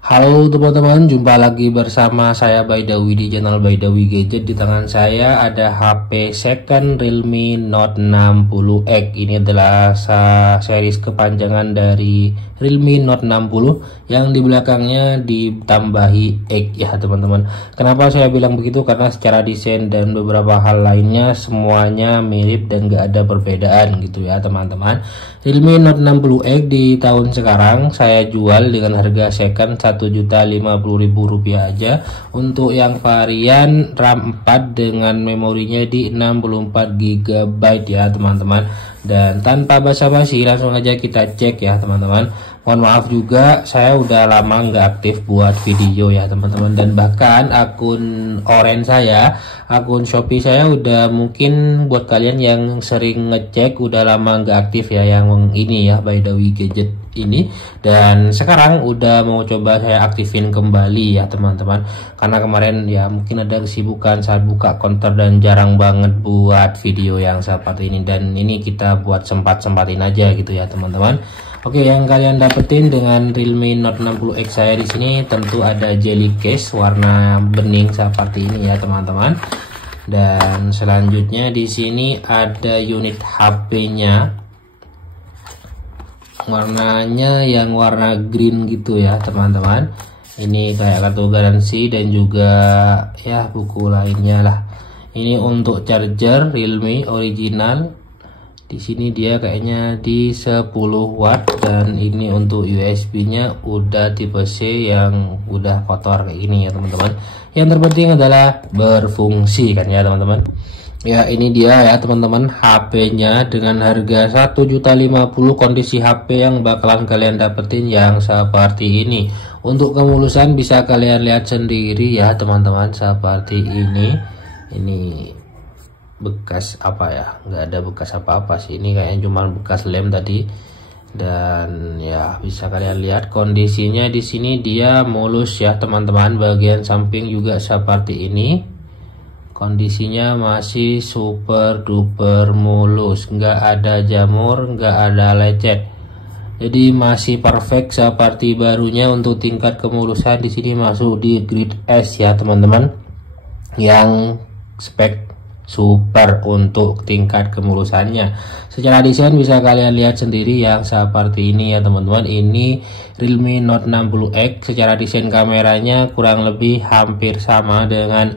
Halo teman-teman, jumpa lagi bersama saya Baidawi di channel Baidawi Gadget. Di tangan saya ada HP second Realme Note 60X. Ini adalah series kepanjangan dari Realme Note 60 yang di belakangnya ditambahi X ya teman-teman. Kenapa saya bilang begitu? Karena secara desain dan beberapa hal lainnya semuanya mirip dan gak ada perbedaan gitu ya teman-teman. Realme Note 60X di tahun sekarang saya jual dengan harga second Rp1.050.000 aja. Untuk yang varian RAM 4 dengan memorinya di 64 GB ya teman-teman. Dan tanpa basa-basi langsung aja kita cek ya teman-teman. Mohon maaf juga saya udah lama nggak aktif buat video ya teman-teman, dan bahkan akun orange saya, akun Shopee saya udah, mungkin buat kalian yang sering ngecek udah lama nggak aktif ya yang ini ya Baidawi Gadget ini, dan sekarang udah mau coba saya aktifin kembali ya teman-teman, karena kemarin ya mungkin ada kesibukan saat buka counter dan jarang banget buat video yang seperti ini, dan ini kita buat sempat-sempatin aja gitu ya teman-teman. Oke, yang kalian dapetin dengan Realme Note 60X saya di sini tentu ada jelly case warna bening seperti ini ya teman-teman. Dan selanjutnya di sini ada unit HP-nya. Warnanya yang warna green gitu ya teman-teman. Ini kayak kartu garansi dan juga ya buku lainnya lah. Ini untuk charger Realme original. Di sini dia kayaknya di 10 watt, dan ini untuk USB-nya udah tipe C yang udah kotor kayak gini ya teman-teman. Yang terpenting adalah berfungsi kan ya teman-teman. Ya ini dia ya teman-teman, HP-nya dengan harga Rp1.050.000. Kondisi HP yang bakalan kalian dapetin yang seperti ini. Untuk kemulusan bisa kalian lihat sendiri ya teman-teman, seperti ini. Ini bekas apa ya, nggak ada bekas apa-apa sih, ini kayaknya cuma bekas lem tadi. Dan ya bisa kalian lihat kondisinya di sini dia mulus ya teman-teman. Bagian samping juga seperti ini, kondisinya masih super duper mulus, nggak ada jamur, nggak ada lecet, jadi masih perfect seperti barunya. Untuk tingkat kemulusan di sini masuk di grade S ya teman-teman, yang spek super untuk tingkat kemulusannya. Secara desain bisa kalian lihat sendiri yang seperti ini ya teman-teman. Ini Realme Note 60X. Secara desain kameranya kurang lebih hampir sama dengan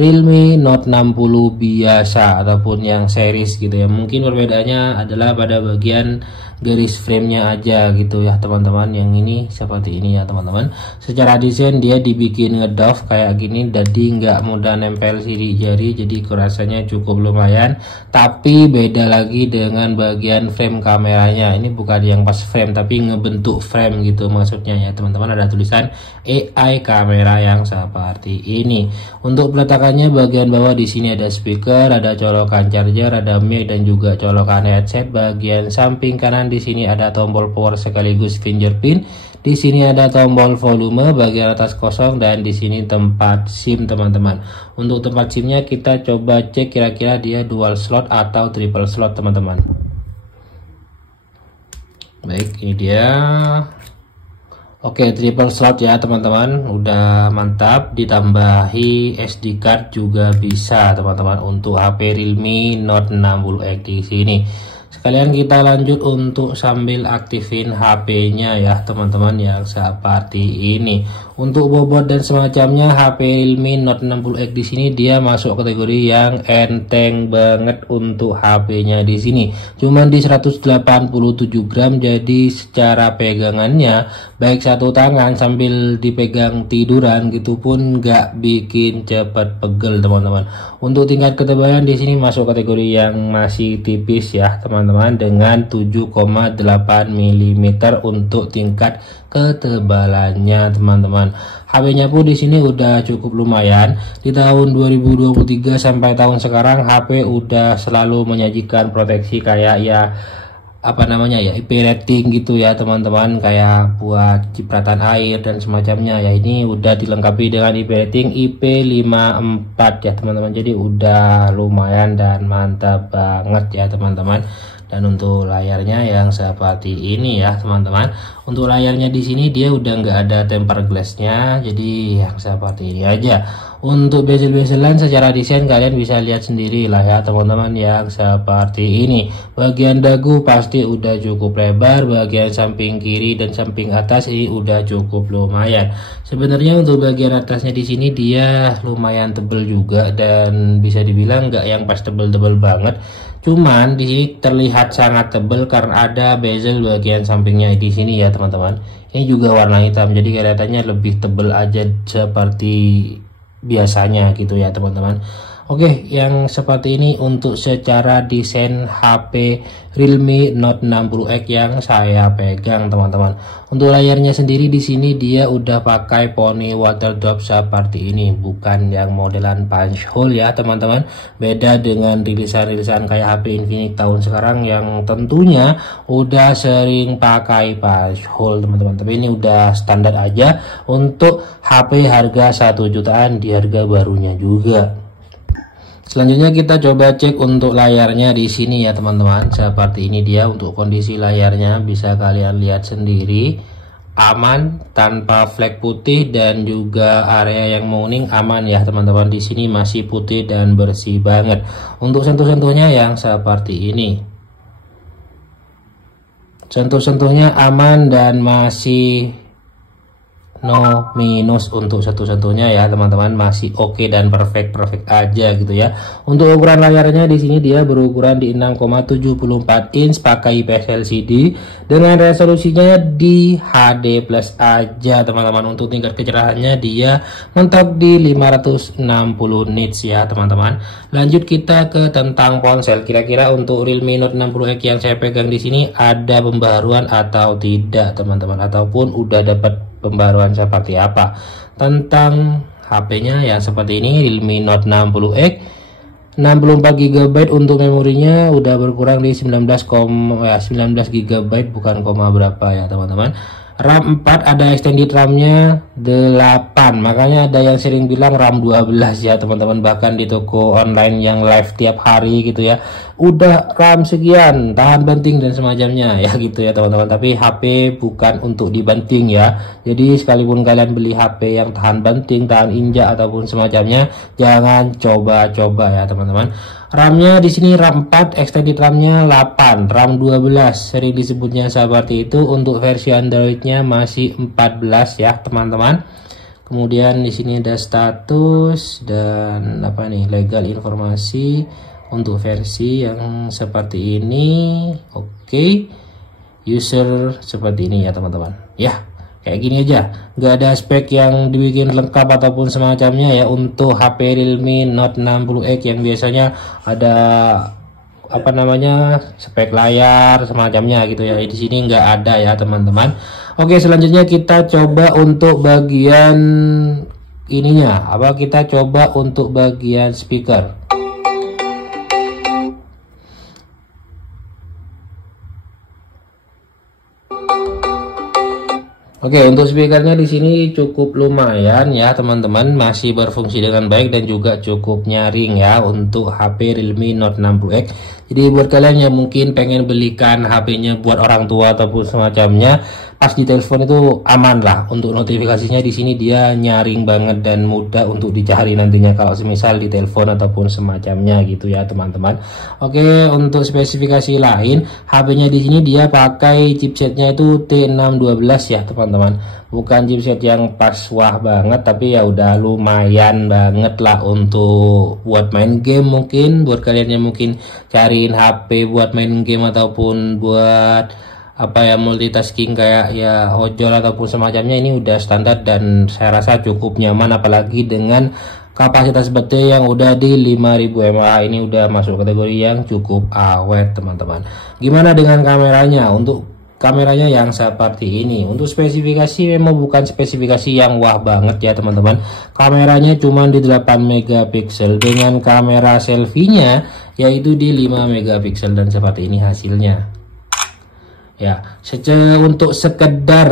Realme Note 60 biasa ataupun yang series gitu ya. Mungkin perbedaannya adalah pada bagian garis framenya aja gitu ya teman-teman. Yang ini seperti ini ya teman-teman. Secara desain dia dibikin ngedoff kayak gini, jadi nggak mudah nempel sidik jari, jadi kurasanya cukup lumayan. Tapi beda lagi dengan bagian frame kameranya. Ini bukan yang pas frame tapi ngebentuk frame gitu maksudnya ya teman-teman. Ada tulisan AI kamera yang seperti ini. Untuk peletakannya bagian bawah di sini ada speaker, ada colokan charger, ada mic dan juga colokan headset. Bagian samping kanan di sini ada tombol power sekaligus fingerprint. Di sini ada tombol volume, bagian atas kosong, dan di sini tempat SIM teman-teman. Untuk tempat SIM-nya kita coba cek kira-kira dia dual slot atau triple slot teman-teman. Baik, ini dia. Oke, triple slot ya teman-teman, udah mantap. Ditambahi SD card juga bisa teman-teman untuk HP Realme Note 60X di sini. Sekalian kita lanjut untuk sambil aktifin HP-nya ya teman-teman, yang seperti ini. Untuk bobot dan semacamnya HP Realme Note 60X di sini dia masuk kategori yang enteng banget untuk HP-nya di sini. Cuman di 187 gram, jadi secara pegangannya baik satu tangan sambil dipegang tiduran gitu pun nggak bikin cepat pegel teman-teman. Untuk tingkat ketebalan di sini masuk kategori yang masih tipis ya teman-teman, dengan 7,8 mm untuk tingkat ketebalannya teman-teman. HP-nya pun di sini udah cukup lumayan. Di tahun 2023 sampai tahun sekarang HP udah selalu menyajikan proteksi kayak ya apa namanya ya, IP rating gitu ya teman-teman, kayak buat cipratan air dan semacamnya ya. Ini udah dilengkapi dengan IP rating IP54 ya teman-teman, jadi udah lumayan dan mantap banget ya teman-teman. Dan untuk layarnya yang seperti ini ya teman-teman. Untuk layarnya di sini dia udah nggak ada tempered glassnya, jadi yang seperti ini aja. Untuk bezel-bezelan secara desain kalian bisa lihat sendiri lah ya teman-teman, yang seperti ini. Bagian dagu pasti udah cukup lebar, bagian samping kiri dan samping atas ini udah cukup lumayan. Sebenarnya untuk bagian atasnya di sini dia lumayan tebel juga, dan bisa dibilang nggak yang pas tebel-tebel banget. Cuman di sini terlihat sangat tebal karena ada bezel bagian sampingnya di sini ya teman-teman. Ini juga warna hitam, jadi kelihatannya lebih tebal aja seperti biasanya gitu ya teman-teman. Oke, yang seperti ini untuk secara desain HP Realme Note 60X yang saya pegang teman-teman. Untuk layarnya sendiri di sini dia udah pakai Pony water drop seperti ini, bukan yang modelan punch hole ya teman-teman. Beda dengan rilisan-rilisan kayak HP Infinix tahun sekarang yang tentunya udah sering pakai punch hole teman-teman. Tapi ini udah standar aja untuk HP harga 1 jutaan di harga barunya juga. Selanjutnya kita coba cek untuk layarnya di sini ya teman-teman. Seperti ini dia untuk kondisi layarnya, bisa kalian lihat sendiri. Aman, tanpa flek putih, dan juga area yang menguning aman ya teman-teman. Di sini masih putih dan bersih banget. Untuk sentuh-sentuhnya yang seperti ini. Sentuh-sentuhnya aman dan masih no minus untuk sentuh-sentuhnya ya teman-teman, masih oke dan perfect aja gitu ya. Untuk ukuran layarnya di sini dia berukuran di 6,74 inch pakai IPS LCD dengan resolusinya di HD plus aja teman-teman. Untuk tingkat kecerahannya dia mentok di 560 nits ya teman-teman. Lanjut kita ke tentang ponsel. Kira-kira untuk Realme Note 60X yang saya pegang di sini ada pembaruan atau tidak teman-teman, ataupun udah dapat pembaruan seperti apa tentang HP-nya ya seperti ini. Realme Note 60X 64 GB untuk memorinya udah berkurang di 19 GB, bukan koma berapa ya teman-teman. RAM 4, ada extended RAM-nya 8, makanya ada yang sering bilang RAM 12 ya teman-teman. Bahkan di toko online yang live tiap hari gitu ya, udah RAM sekian, tahan banting dan semacamnya ya gitu ya teman-teman. Tapi HP bukan untuk dibanting ya, jadi sekalipun kalian beli HP yang tahan banting, tahan injak ataupun semacamnya, jangan coba-coba ya teman-teman. RAM-nya di sini RAM 4, extended RAM-nya 8, RAM 12, sering disebutnya seperti itu. Untuk versi Android-nya masih 14 ya teman-teman. Kemudian di sini ada status dan apa nih, legal informasi untuk versi yang seperti ini. Oke. User seperti ini ya teman-teman. Ya, kayak gini aja, nggak ada spek yang dibikin lengkap ataupun semacamnya ya untuk HP Realme Note 60X yang biasanya ada apa namanya, spek layar semacamnya gitu ya. Di sini nggak ada ya teman-teman. Oke, selanjutnya kita coba untuk bagian ininya, kita coba untuk bagian speaker. Oke, untuk speakernya di sini cukup lumayan ya teman-teman, masih berfungsi dengan baik dan juga cukup nyaring ya untuk HP Realme Note 60X. Jadi buat kalian yang mungkin pengen belikan HP-nya buat orang tua ataupun semacamnya, pas di telepon itu aman lah. Untuk notifikasinya di sini dia nyaring banget dan mudah untuk dicari nantinya kalau semisal di telepon ataupun semacamnya gitu ya teman-teman. Oke, untuk spesifikasi lain, HP-nya di sini dia pakai chipsetnya itu T612 ya teman-teman. Bukan chipset yang pas wah banget, tapi ya udah lumayan banget lah untuk buat main game. Mungkin buat kalian yang mungkin cariin HP buat main game ataupun buat multitasking kayak ya ojol ataupun semacamnya, ini udah standar dan saya rasa cukup nyaman, apalagi dengan kapasitas baterai yang udah di 5000 mAh. Ini udah masuk kategori yang cukup awet teman-teman. Gimana dengan kameranya? Untuk kameranya yang seperti ini, untuk spesifikasi memang bukan spesifikasi yang wah banget ya teman-teman. Kameranya cuma di 8 megapiksel dengan kamera selfie-nya yaitu di 5 megapiksel, dan seperti ini hasilnya. Ya, untuk sekedar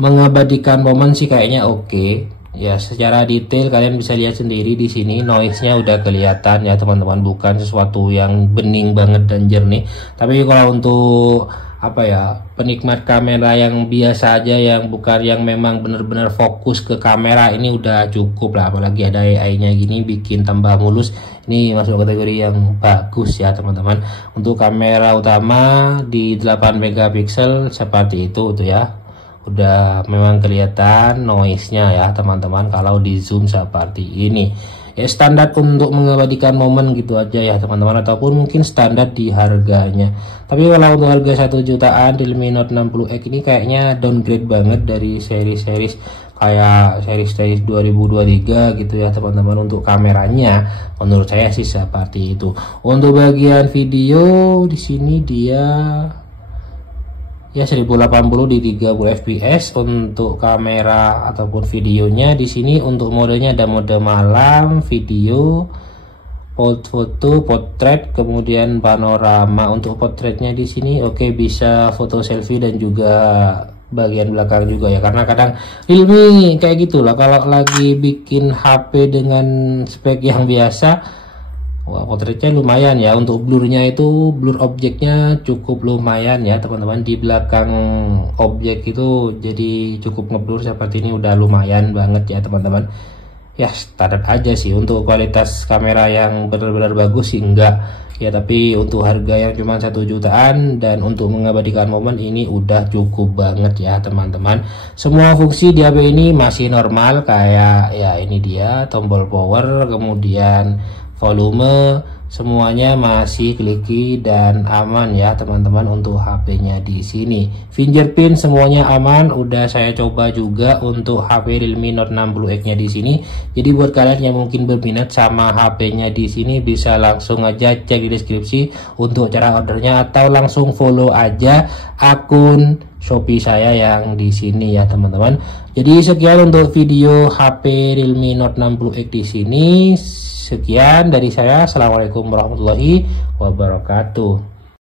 mengabadikan momen sih kayaknya oke. Ya, secara detail kalian bisa lihat sendiri di sini noise-nya udah kelihatan ya teman-teman, bukan sesuatu yang bening banget dan jernih. Tapi kalau untuk apa ya, penikmat kamera yang biasa aja, yang bukan yang memang benar-benar fokus ke kamera, ini udah cukup lah. Apalagi ada AI-nya gini bikin tambah mulus. Ini masuk kategori yang bagus ya teman-teman. Untuk kamera utama di 8 megapiksel seperti itu tuh ya. Udah memang kelihatan noise-nya ya teman-teman kalau di zoom seperti ini. Ya standar untuk mengabadikan momen gitu aja ya teman-teman, ataupun mungkin standar di harganya. Tapi kalau untuk harga 1 jutaan Realme Note 60X ini kayaknya downgrade banget dari seri-series kayak seri 2023 gitu ya teman-teman. Untuk kameranya menurut saya sih seperti itu. Untuk bagian video di sini dia ya 1080 di 30 fps untuk kamera ataupun videonya. Di sini untuk modenya ada mode malam, video, foto, potret, kemudian panorama. Untuk potretnya di sini oke, bisa foto selfie dan juga bagian belakang juga ya, karena kadang Realme kayak gitulah kalau lagi bikin HP dengan spek yang biasa. Wah, potretnya lumayan ya. Untuk blurnya itu, blur objeknya cukup lumayan ya teman-teman. Di belakang objek itu jadi cukup ngeblur seperti ini, udah lumayan banget ya teman-teman. Ya standar aja sih. Untuk kualitas kamera yang benar-benar bagus sih enggak ya, tapi untuk harga yang cuma 1 jutaan dan untuk mengabadikan momen ini udah cukup banget ya teman-teman. Semua fungsi di HP ini masih normal, kayak ya ini dia tombol power, kemudian volume, semuanya masih kliki dan aman ya teman-teman. Untuk HP-nya di sini fingerprint semuanya aman, udah saya coba juga untuk HP Realme Note 60X-nya di sini. Jadi buat kalian yang mungkin berminat sama HP-nya di sini bisa langsung aja cek di deskripsi untuk cara ordernya, atau langsung follow aja akun Shopee saya yang di sini ya teman-teman. Jadi sekian untuk video HP Realme Note 60X di sini. Sekian dari saya. Assalamualaikum warahmatullahi wabarakatuh.